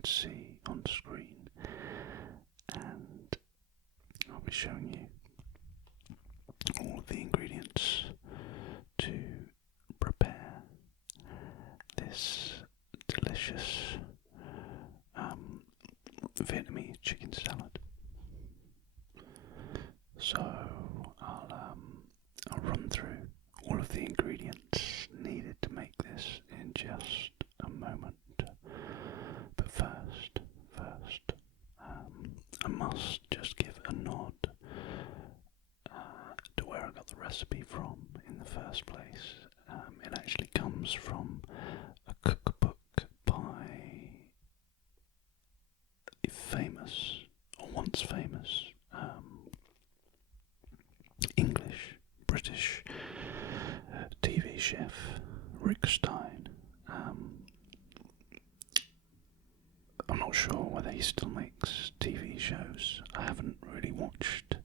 can see on screen, and I'll be showing you all of the ingredients to prepare this delicious Vietnamese chicken salad. So I'll run through all of the ingredients needed to make this in just a moment. But first, I must just give a nod to where I got the recipe from in the first place. It actually comes from a cookbook by a famous, or once famous, British TV chef Rick Stein. I'm not sure whether he still makes TV shows. I haven't really watched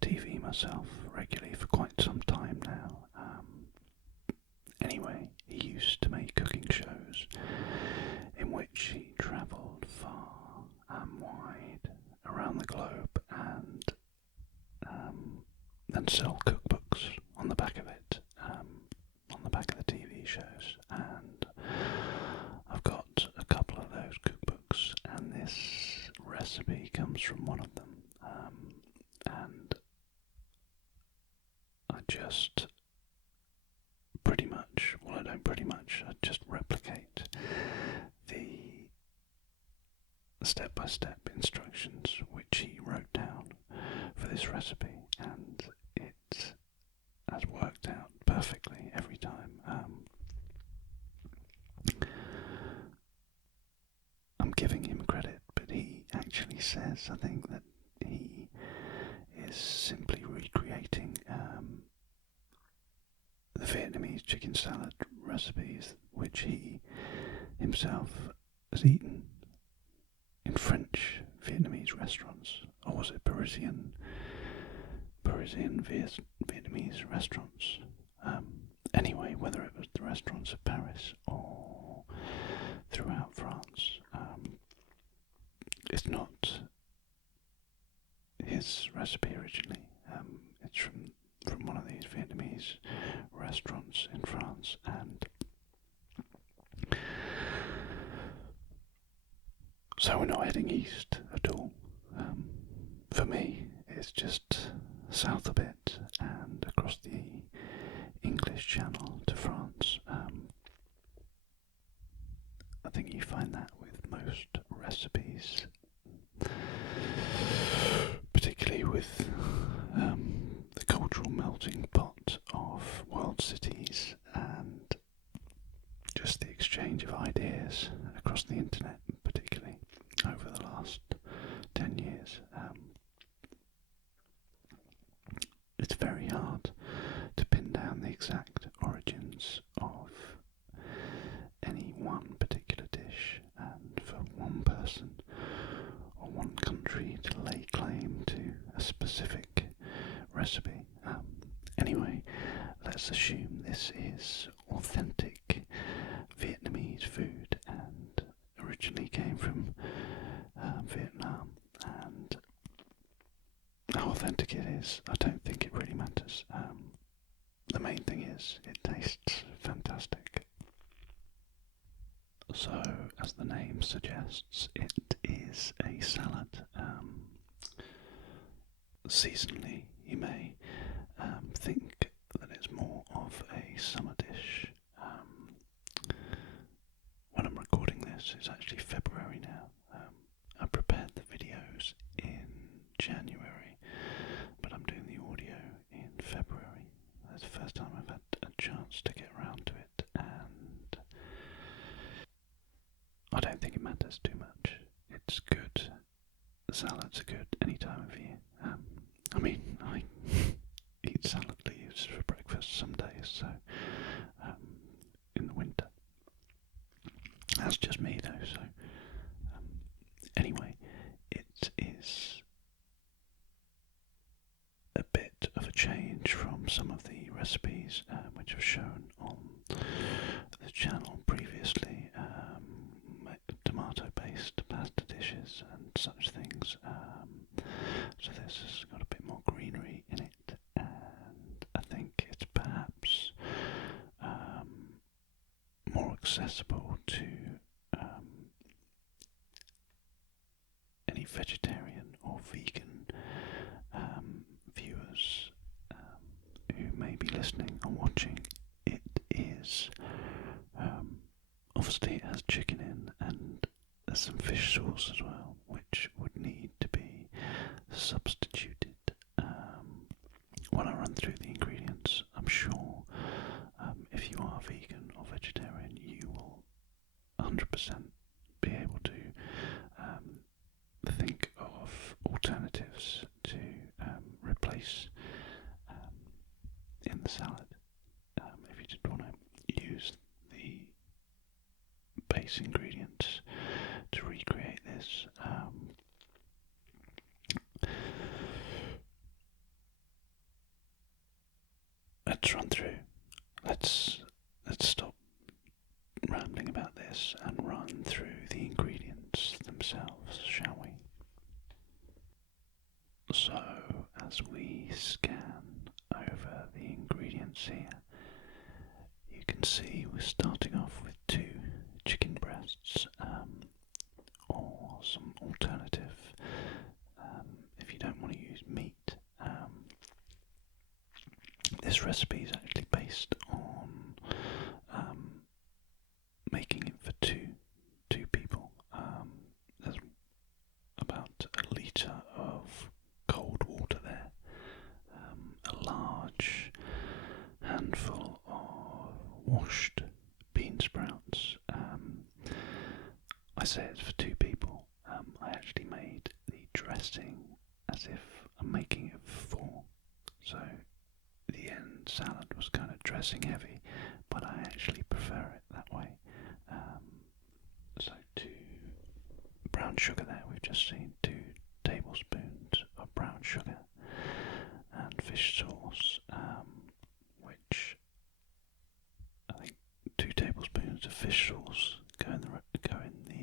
TV myself regularly for quite some time now. Anyway, he used to make cooking shows in which he travelled far and wide around the globe and then sell cookbooks on the back of it, on the back of the TV shows. And I've got a couple of those cookbooks, and this recipe comes from one of them. And I just I just replicate the step-by-step instructions which he wrote down for this recipe, and it has worked out perfectly every time. I'm giving him credit, but he actually says, I think, that he is simply recreating the Vietnamese chicken salad recipes which he himself has eaten in French Vietnamese restaurants, or was it Parisian Vietnamese restaurants? Anyway, whether it was the restaurants of Paris or throughout France, it's not his recipe originally. It's from one of these Vietnamese restaurants in France, and so we're not heading east at all. For me, it's just south a bit and across the English Channel to France. I think you find that with most recipes, particularly with the cultural melting pot of world cities and just the exchange of ideas across the internet, particularly over the last 10 years. It's very hard to pin down the exact origins of any one particular dish, and for one person or one country to lay claim to a specific recipe. Anyway, let's assume this is authentic Vietnamese food and originally came from Vietnam, and how authentic it is, I don't think it really matters. The main thing is it tastes fantastic. So, as the name suggests, it is a salad. Seasonally, you may think that it's more of a summer dish. When I'm recording this, it's actually February now. I prepared the videos in January, but I'm doing the audio in February. That's the first time I've had a chance to get around to it, and I don't think it matters too much. It's good. The salads are good any time of year. I mean, I eat salad leaves for breakfast some days, so in the winter. That's just me though, so anyway, it is a bit of a change from some of the recipes which I've shown on the channel previously. Tomato-based dishes and such things. So this has got a bit more greenery in it, and I think it's perhaps more accessible to any vegetarian or vegan viewers who may be listening or watching. It is obviously it has chicken in, and there's some fish sauce as well, which would need to be substituted. When I run through the ingredients, I'm sure if you are vegan or vegetarian, you will 100% be able to think of alternatives to replace in the salad. If you did want to use the base ingredients to recreate this, let's run through. Let's stop rambling about this and run through the ingredients themselves, shall we? So, as we scan over the ingredients here, you can see we're starting off with 2 chicken breasts, or some alternative, if you don't want to use meat. This recipe is actually based on making it for two people. There's about a litre of cold water there, a large handful of washed bean sprouts. I say it's for 2 people. I actually made the dressing as if I'm making it for 4. So the end salad was kind of dressing heavy, but I actually prefer it that way. So 2 brown sugar there, we've just seen 2 tablespoons of brown sugar, and fish sauce, which I think 2 tablespoons of fish sauce go in the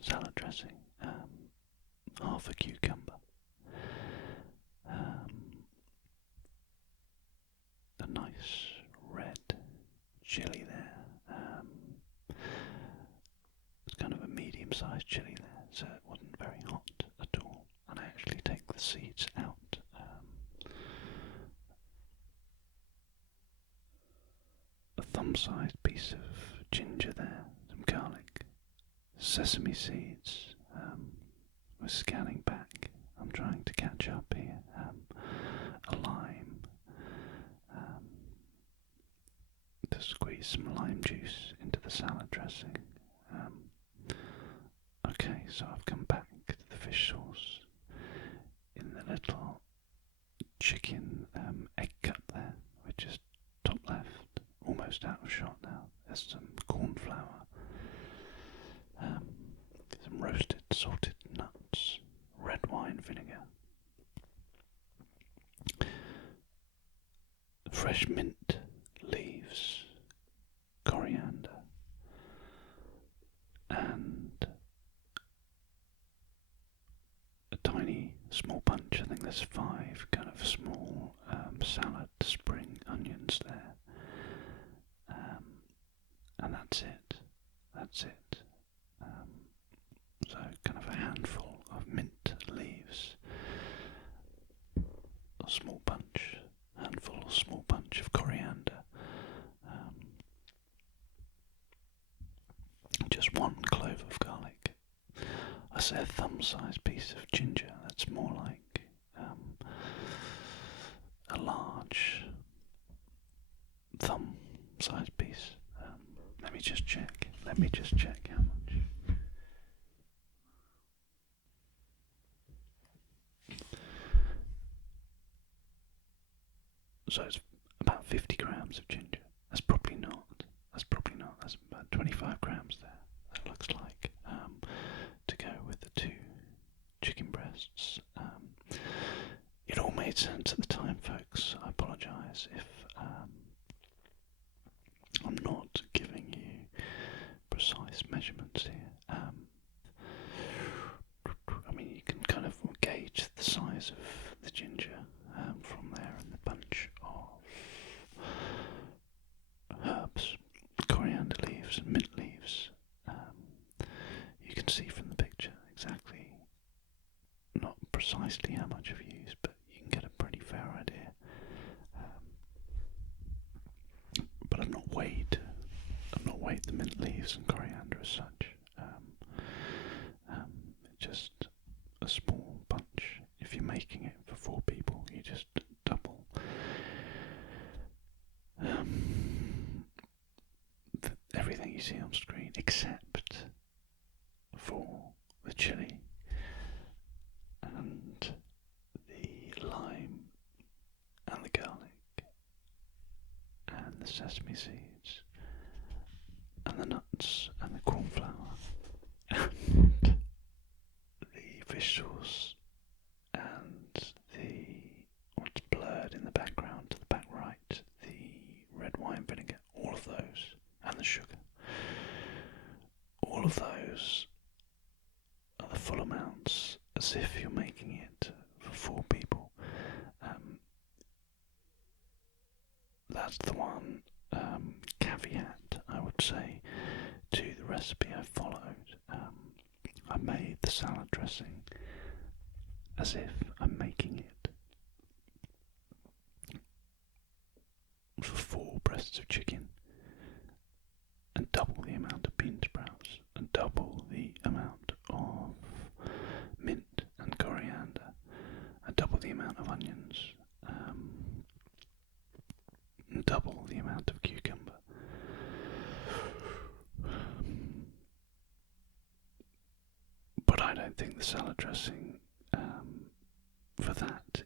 salad dressing, half a cucumber, a nice red chilli there. It's kind of a medium-sized chilli there, so it wasn't very hot at all. And I actually take the seeds out. A thumb-sized piece of ginger there, some garlic, sesame seeds. We're scanning back. I'm trying to catch up here. A lime. To squeeze some lime juice into the salad dressing. Okay, so I've come back to the fish sauce in the little chicken egg cup there, which is top left, almost out of shot now. There's some cornflour, some roasted salted nuts, red wine vinegar, fresh mint leaves, coriander, and a tiny small bunch, I think there's 5 kind of small salad spring onions there, and that's it. So kind of a handful of mint leaves, a small bunch of coriander, just 1 clove of garlic. I say a thumb-sized piece of ginger. That's more like a large thumb-sized piece. Let me just check how much. So it's about 50 grams of ginger. That's probably not. That's about 25 grams there. That looks like, to go with the 2 chicken breasts. It all made sense at the time, folks. I apologise if I'm not giving you precise measurements here. the chilli, and the lime, and the garlic, and the sesame seeds, and the nuts, and the cornflour, and the fish sauce, and what's blurred in the background to the back right, the red wine vinegar, all of those, and the sugar. All of those are the full amounts, as if you're making it for 4 people. That's the one caveat, I would say, to the recipe I followed. I made the salad dressing as if I'm making it for 4 breasts of chicken, and double the amount of bean sprouts, and double the amount of mint and coriander, and double the amount of onions, and double the amount of cucumber. But I don't think the salad dressing for that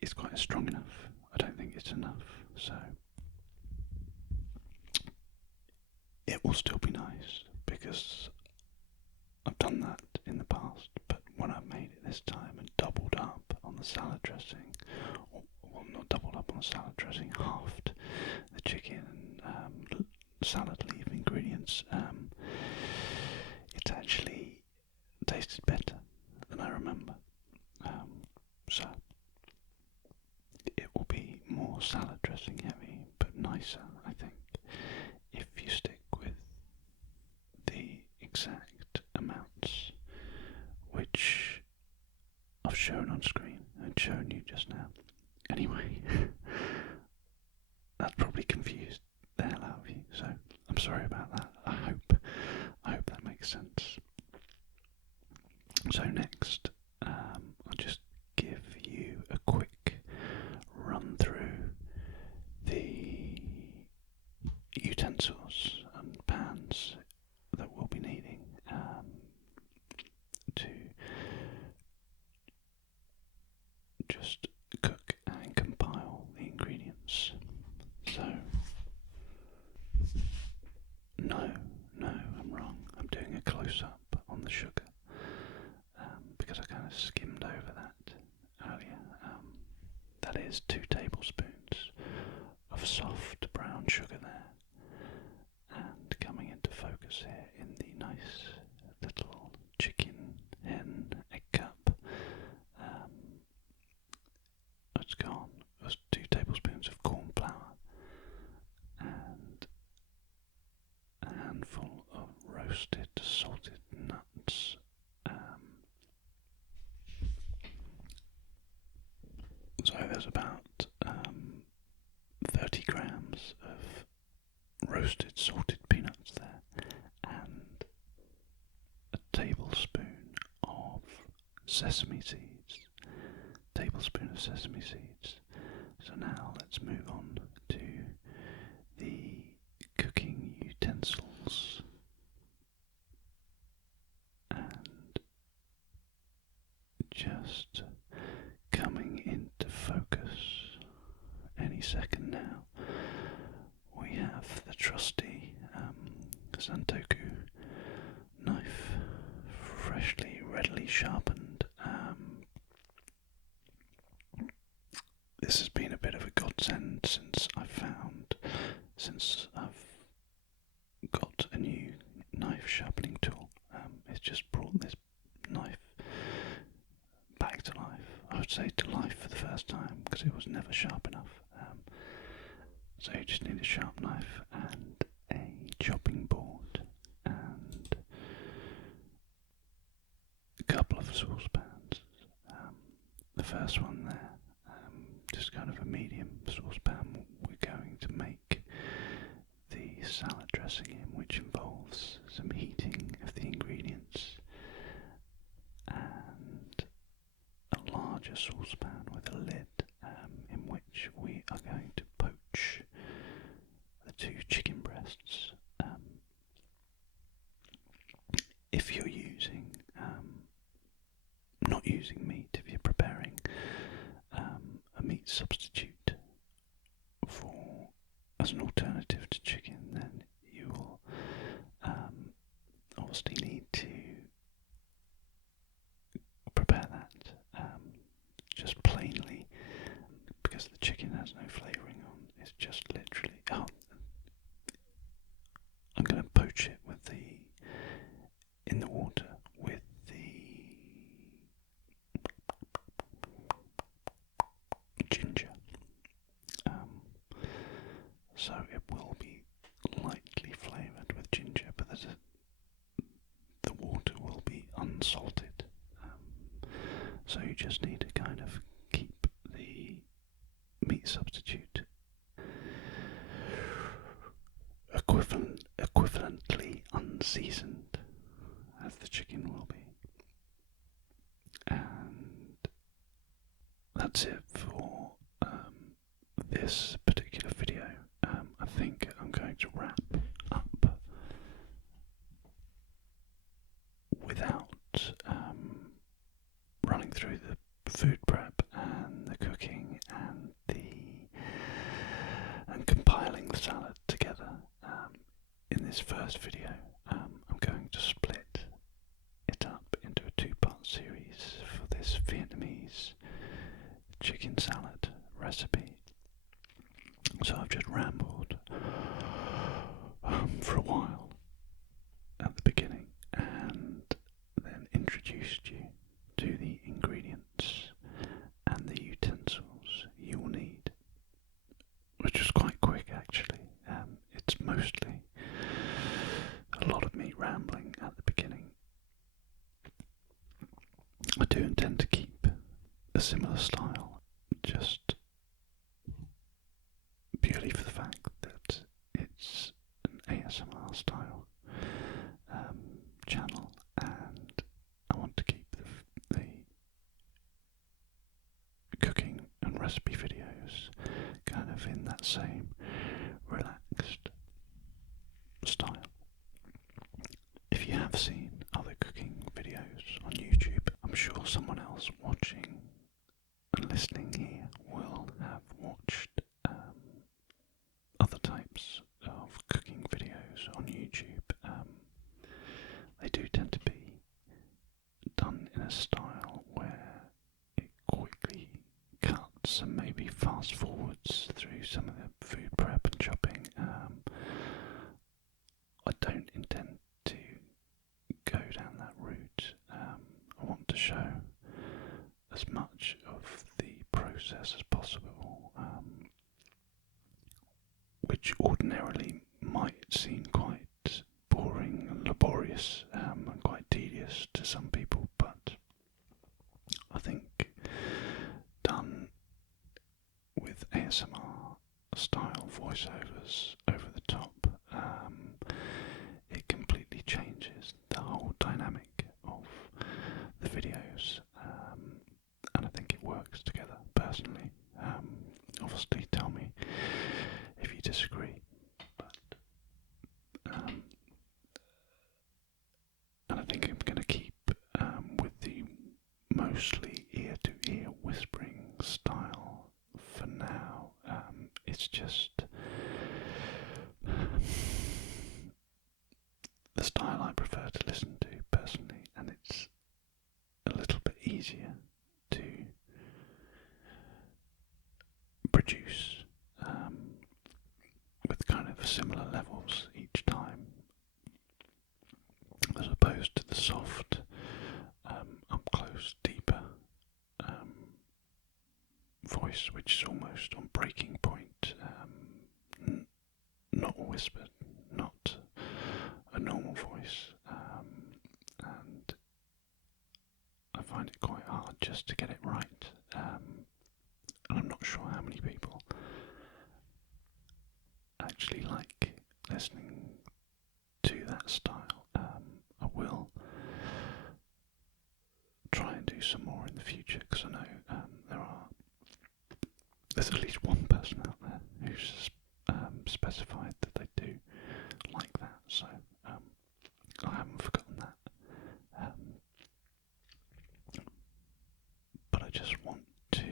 is quite strong enough. I don't think it's enough, so it will still be nice because I've done that in the past, but when I've made it this time and doubled up on the salad dressing, or well, not doubled up on the salad dressing, halved the chicken and salad leaf ingredients, it actually tasted better than I remember. So it will be more salad dressing heavy, but nicer, I think, if you stick with the exact amounts which I've shown on screen and shown you just now. Anyway, that's probably confused the hell out of you, so I'm sorry about that. I hope that makes sense. So next, I'll just give you a quick run through the utensils and pans that we'll be needing to just cook and compile the ingredients. So, no, I'm wrong. I'm doing a close-up on the sugar because I kind of skimmed over that earlier. That is 2 tablespoons of soft brown sugar there, and coming into focus here in the nice little chicken hen egg cup. It's gone. It was 2 tablespoons of cornflour and a handful of roasted salted nuts. So there's about 30 grams of roasted salted peanuts there, and a tablespoon of sesame seeds. Tablespoon of sesame seeds. So now let's move on to the cooking utensils, and just coming into focus any second now, we have the trusty Santoku knife, freshly, readily sharpened. This has been a bit of a godsend since I've got a new knife sharpening tool. It's just brought this knife back to life. I would say to life for the first time, because it was never sharp enough. So you just need a sharp knife and a chopping board and a couple of saucepans. The first one there, just kind of a medium saucepan, we're going to make the salad dressing in, which involves some heating of the ingredients, and a larger saucepan with a lid in which we are going to poach the 2 chicken breasts. If you're using substitute for as an alternative to chicken, then you will obviously need to prepare that just plainly, because the chicken has no flavouring on. It's just literally, I'm going to poach it in the water with the ginger. So it will be lightly flavoured with ginger, but the water will be unsalted. So you just need to kind of keep the meat substitute equivalently unseasoned as the chicken will be. And that's it for this particular video. I think I'm going to wrap up without running through the food prep and the cooking and compiling the salad together. In this first video, I'm going to split it up into a two-part series for this Vietnamese chicken salad recipe. So I've just rambled for a while at the beginning and then introduced you to the ingredients and the utensils you will need, which was quite quick actually. It's mostly a lot of me rambling at the beginning. I do intend to keep a similar style, just purely for the fact that it's an ASMR style channel, and I want to keep the cooking and recipe videos kind of in that same relaxed style. If you have seen other cooking videos on YouTube, I'm sure someone else watching and listening here will have watched other types of cooking videos on YouTube. They do tend to be done in a style where it quickly cuts and maybe fast forwards through some of the food prep and chopping. I don't intend to go down that route. I want to show as much of the process as possible, which ordinarily might seem quite boring and laborious and quite tedious to some people, but I think done with ASMR style voiceovers over the top, it completely changes the whole dynamic of the videos, and I think it works together personally. Obviously tell me if you disagree, but and I think I'm going to keep with the mostly ear-to-ear whispering style for now. It's just the style I prefer to listen to personally, and it's a little bit easier to produce with kind of similar levels each time, as opposed to the soft, up-close, deeper voice, which is almost on breaking point, not whispered, not a normal voice, and I find it quite hard just to get it right, and I'm not sure how many people actually like listening to that style. I will try and do some more in the future, because I know there's at least one person out there who's specified that they do like that, so I haven't forgotten that. But I just want to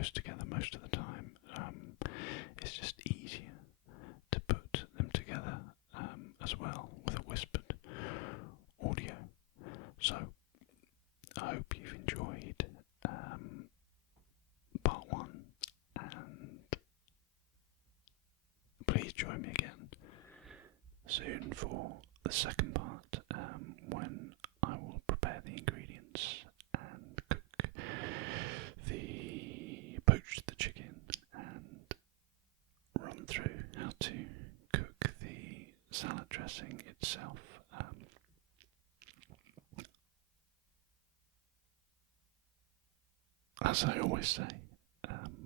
goes together most of the time. It's just easier to put them together as well with a whispered audio. So I hope you've enjoyed part one, and please join me again soon for the second part, when I will prepare the ingredients and poach the chicken and run through how to cook the salad dressing itself. As I always say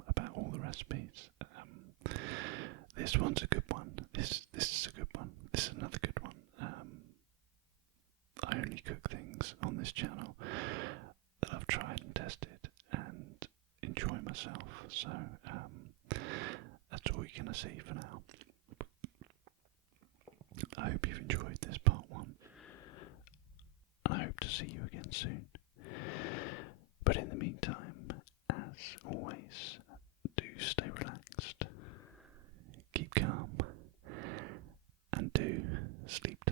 about all the recipes, this one's a good one. This is a good one. This is another good one. I only cook things on this channel that I've tried and tested and enjoy myself. So that's all you're gonna see for now. I hope you've enjoyed this part one, and I hope to see you again soon. But in the meantime, as always, do stay relaxed, keep calm, and do sleep